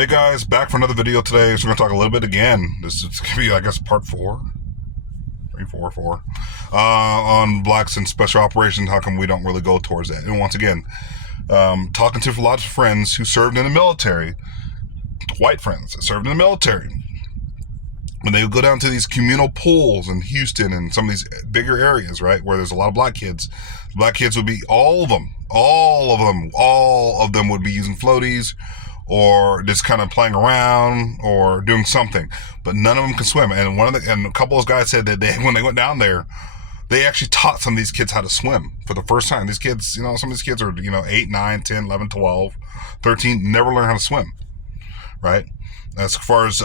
Hey guys, back for another video today. So we're going to talk a little bit again. This is going to be, I guess, part 4. 3, 4, 4. On blacks and special operations. How come we don't really go towards that? And once again, talking to lots of friends who served in the military, white friends that served in the military. When they would go down to these communal pools in Houston and some of these bigger areas, right, where there's a lot of black kids would be, all of them would be using floaties or just kind of playing around or doing something, but none of them can swim. And a couple of guys said that when they went down there, they actually taught some of these kids how to swim for the first time. These kids, some of these kids are, 8, 9, 10, 11, 12, 13, never learned how to swim, right? As far as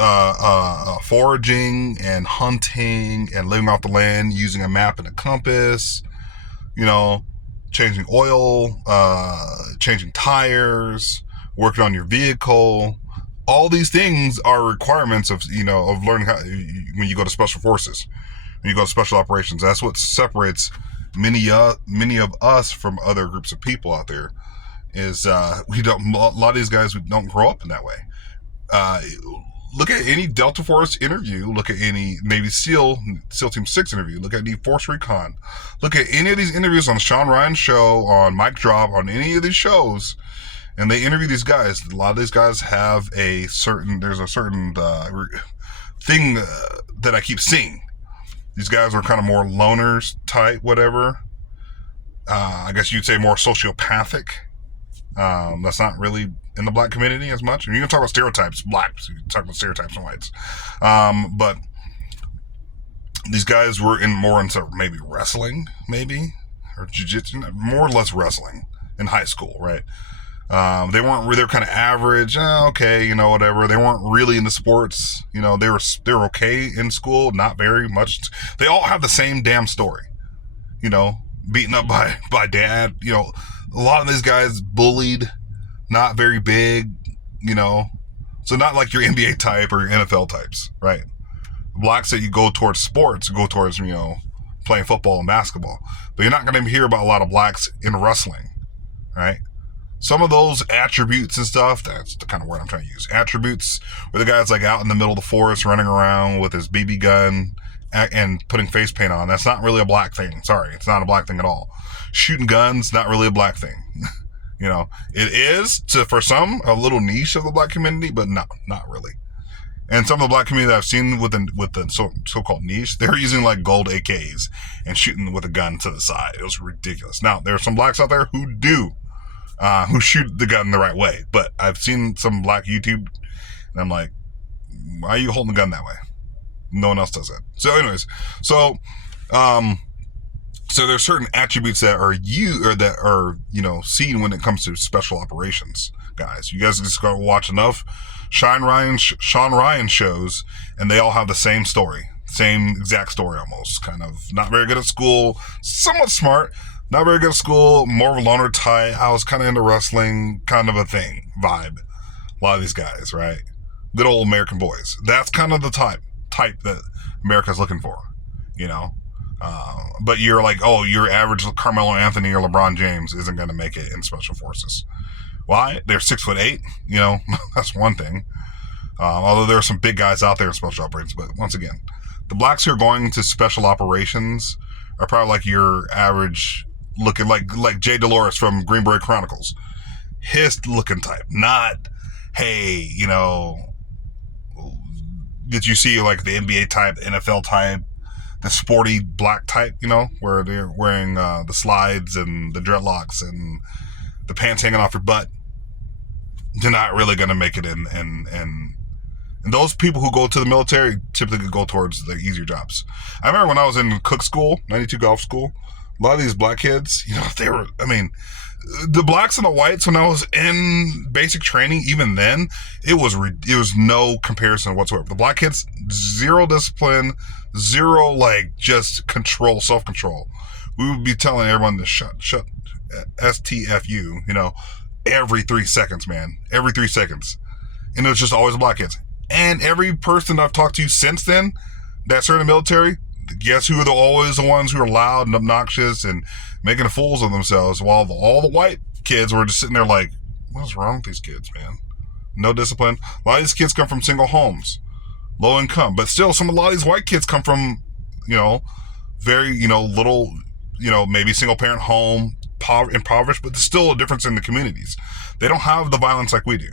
foraging and hunting and living off the land, using a map and a compass, changing oil, changing tires, working on your vehicle. All these things are requirements of learning how, when you go to special forces, when you go to special operations. That's what separates many of us from other groups of people out there. Is a lot of these guys don't grow up in that way. Look at any Delta Force interview, look at any Navy SEAL Team 6 interview, look at any Force Recon, look at any of these interviews on Sean Ryan's show, on Mike Drop, on any of these shows, and they interview these guys. A lot of these guys have there's a certain thing that I keep seeing. These guys are kind of more loners type, whatever. I guess you'd say more sociopathic. That's not really in the black community as much. And you can talk about stereotypes, blacks. You can talk about stereotypes and whites. But these guys were more into maybe wrestling, or jiu-jitsu, more or less wrestling in high school, right? They weren't really, they were kind of average, okay, whatever. They weren't really into sports. They were okay in school, not very much. They all have the same damn story, beaten up by dad, a lot of these guys bullied, not very big, so not like your NBA type or your NFL types, right? Blacks that you go towards sports, playing football and basketball, but you're not going to hear about a lot of blacks in wrestling, right? Some of those attributes and stuff, that's the kind of word I'm trying to use. Attributes where the guy's like out in the middle of the forest running around with his BB gun and putting face paint on. That's not really a black thing. Sorry, it's not a black thing at all. Shooting guns, not really a black thing. It is for some a little niche of the black community, but no, not really. And some of the black community that I've seen with the so-called niche, they're using like gold AKs and shooting with a gun to the side. It was ridiculous. Now, there are some blacks out there who who shoot the gun the right way, but I've seen some black YouTube, and I'm like, why are you holding the gun that way? No one else does that. So anyways, so there's certain attributes that are seen when it comes to special operations, guys. You guys just gotta watch enough Sean Ryan shows, and they all have the same story, same exact story almost. Kind of not very good at school, somewhat smart, not very good at school, more of a loner type. I was kind of into wrestling, kind of a thing, vibe. A lot of these guys, right? Good old American boys. That's kind of the type that America's looking for, but you're like, your average Carmelo Anthony or LeBron James isn't going to make it in special forces. Why? They're 6'8", that's one thing. Although there are some big guys out there in special operations, but once again, the blacks who are going to special operations are probably like your average looking, like Jay Dolores from Green Beret Chronicles. His looking type, not, hey, did you see like the NBA type, the NFL type, the sporty black type, where they're wearing the slides and the dreadlocks and the pants hanging off your butt? They're not really going to make it in. And those people who go to the military typically go towards the easier jobs. I remember when I was in cook school, 92 golf school, a lot of these black kids, the blacks and the whites, when I was in basic training, even then, it was no comparison whatsoever. The black kids, zero discipline, zero, just control, self-control. We would be telling everyone to shut, STFU, every 3 seconds, man. Every 3 seconds. And it was just always the black kids. And every person I've talked to since then that served in the military, guess who are always the ones who are loud and obnoxious and making fools of themselves, while all the white kids were just sitting there like, what's wrong with these kids, man? no discipline. A lot of these kids come from single homes, low income, but still, a lot of these white kids come from, very, little, maybe single parent home, impoverished, but there's still a difference in the communities. They don't have the violence like we do.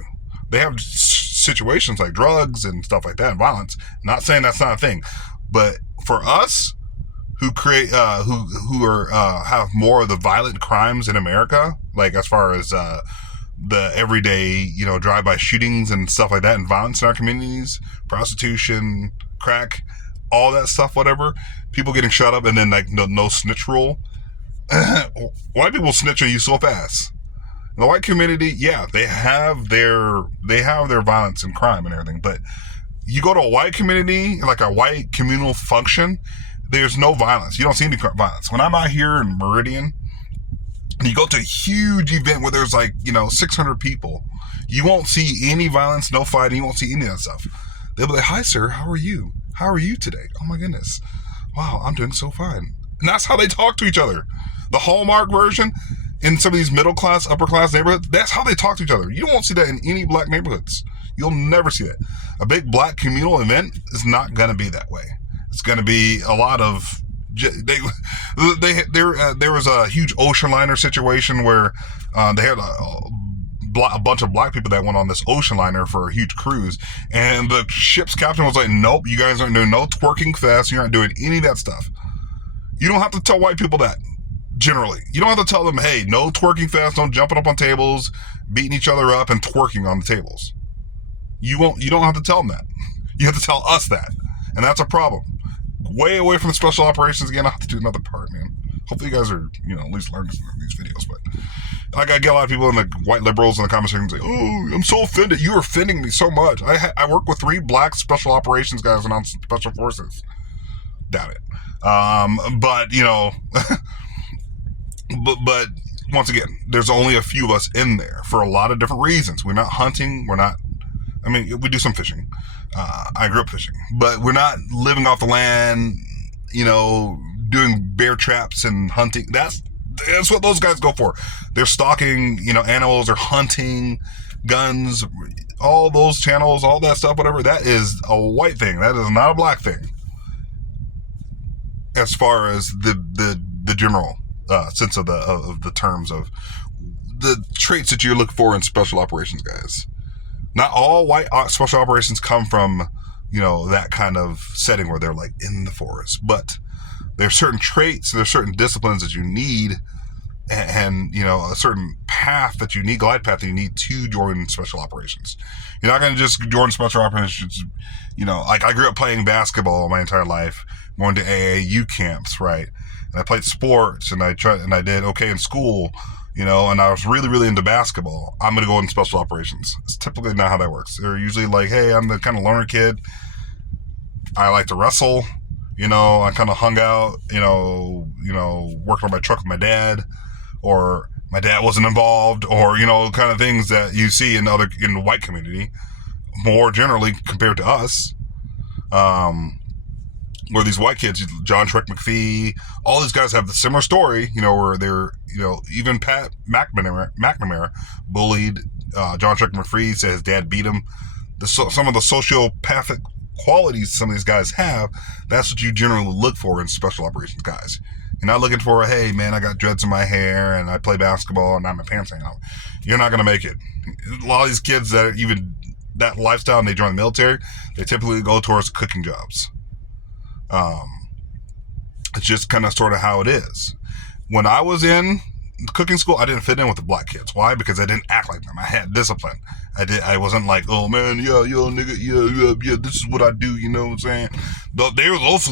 They have situations like drugs and stuff like that, and violence. Not saying that's not a thing, but for us who create, who are have more of the violent crimes in America, like as far as the everyday, drive-by shootings and stuff like that, and violence in our communities, prostitution, crack, all that stuff, whatever, people getting shut up, and then like no snitch rule. White people snitch on you so fast. In the white community, yeah, they have their violence and crime and everything, but you go to a white community, like a white communal function, there's no violence. You don't see any violence. When I'm out here in Meridian, and you go to a huge event where there's like, 600 people, you won't see any violence, no fighting, you won't see any of that stuff. They'll be like, "Hi, sir, how are you? How are you today? Oh my goodness. Wow, I'm doing so fine." And that's how they talk to each other. The Hallmark version, in some of these middle class, upper class neighborhoods, that's how they talk to each other. You won't see that in any black neighborhoods. You'll never see that. A big black communal event is not going to be that way. It's going to be a lot of, there was a huge ocean liner situation where they had a bunch of black people that went on this ocean liner for a huge cruise, and the ship's captain was like, "Nope, you guys aren't doing no twerking fest. You're not doing any of that stuff." You don't have to tell white people that. Generally, you don't have to tell them, "Hey, no twerking fest, no jumping up on tables, beating each other up, and twerking on the tables." You don't have to tell them that. You have to tell us that, and that's a problem. Way away from the special operations again. I'll have to do another part, man. Hopefully you guys are, at least learning from these videos. But like, I get a lot of people in the white liberals in the comment section say, "Oh, I'm so offended. You're offending me so much." I work with 3 black special operations guys and on special forces. Doubt it. But but once again, there's only a few of us in there for a lot of different reasons. We're not hunting. We do some fishing. I grew up fishing, but we're not living off the land, doing bear traps and hunting. That's what those guys go for. They're stalking, animals, or hunting, guns, all those channels, all that stuff, whatever. That is a white thing. That is not a black thing. As far as the general sense of the terms of the traits that you look for in special operations guys. Not all white special operations come from, that kind of setting where they're like in the forest, but there's certain traits, there's certain disciplines that you need, and a certain path that you need, glide path that you need to join special operations. You're not going to just join special operations, like I grew up playing basketball my entire life, going to AAU camps, right? And I played sports, and I did okay in school, and I was really, really into basketball. I'm going to go in special operations. It's typically not how that works. They're usually like, "Hey, I'm the kind of loner kid. I like to wrestle. I kind of hung out, worked on my truck with my dad, or my dad wasn't involved, or, kind of things that you see in the white community more generally compared to us. Where these white kids, John Shrek McPhee, all these guys have the similar story, where they're, even Pat McNamara bullied John Shrek McPhee, said his dad beat him. Some of the sociopathic qualities some of these guys have, that's what you generally look for in special operations guys. You're not looking for, "Hey, man, I got dreads in my hair and I play basketball and my pants hanging out." You're not going to make it. A lot of these kids that are even that lifestyle and they join the military, they typically go towards cooking jobs. It's just kind of sort of how it is. When I was in cooking school, I didn't fit in with the black kids. Why? Because I didn't act like them. I had discipline. I wasn't like, "Oh man, yeah, yo, nigga, yeah, this is what I do," you know what I'm saying? Those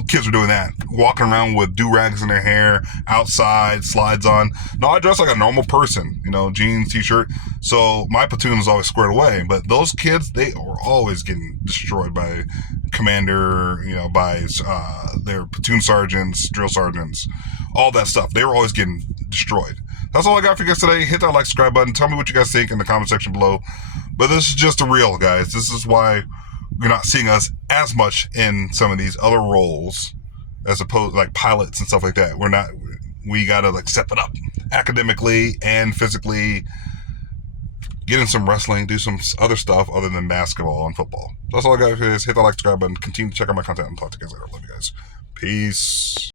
kids were doing that, walking around with do-rags in their hair, outside, slides on. No, I dressed like a normal person, jeans, t-shirt. So my platoon was always squared away. But those kids, they were always getting destroyed by commander, by their platoon sergeants, drill sergeants, all that stuff. They were always getting destroyed. That's all I got for you guys today. Hit that like, subscribe button. Tell me what you guys think in the comment section below. But this is just the real, guys. This is why you're not seeing us as much in some of these other roles, as opposed like pilots and stuff like that. We gotta like step it up academically and physically. get in some wrestling, do some other stuff other than basketball and football. That's all I got for this. Hit the like, subscribe button, continue to check out my content, and talk to you guys later. Love you guys. Peace.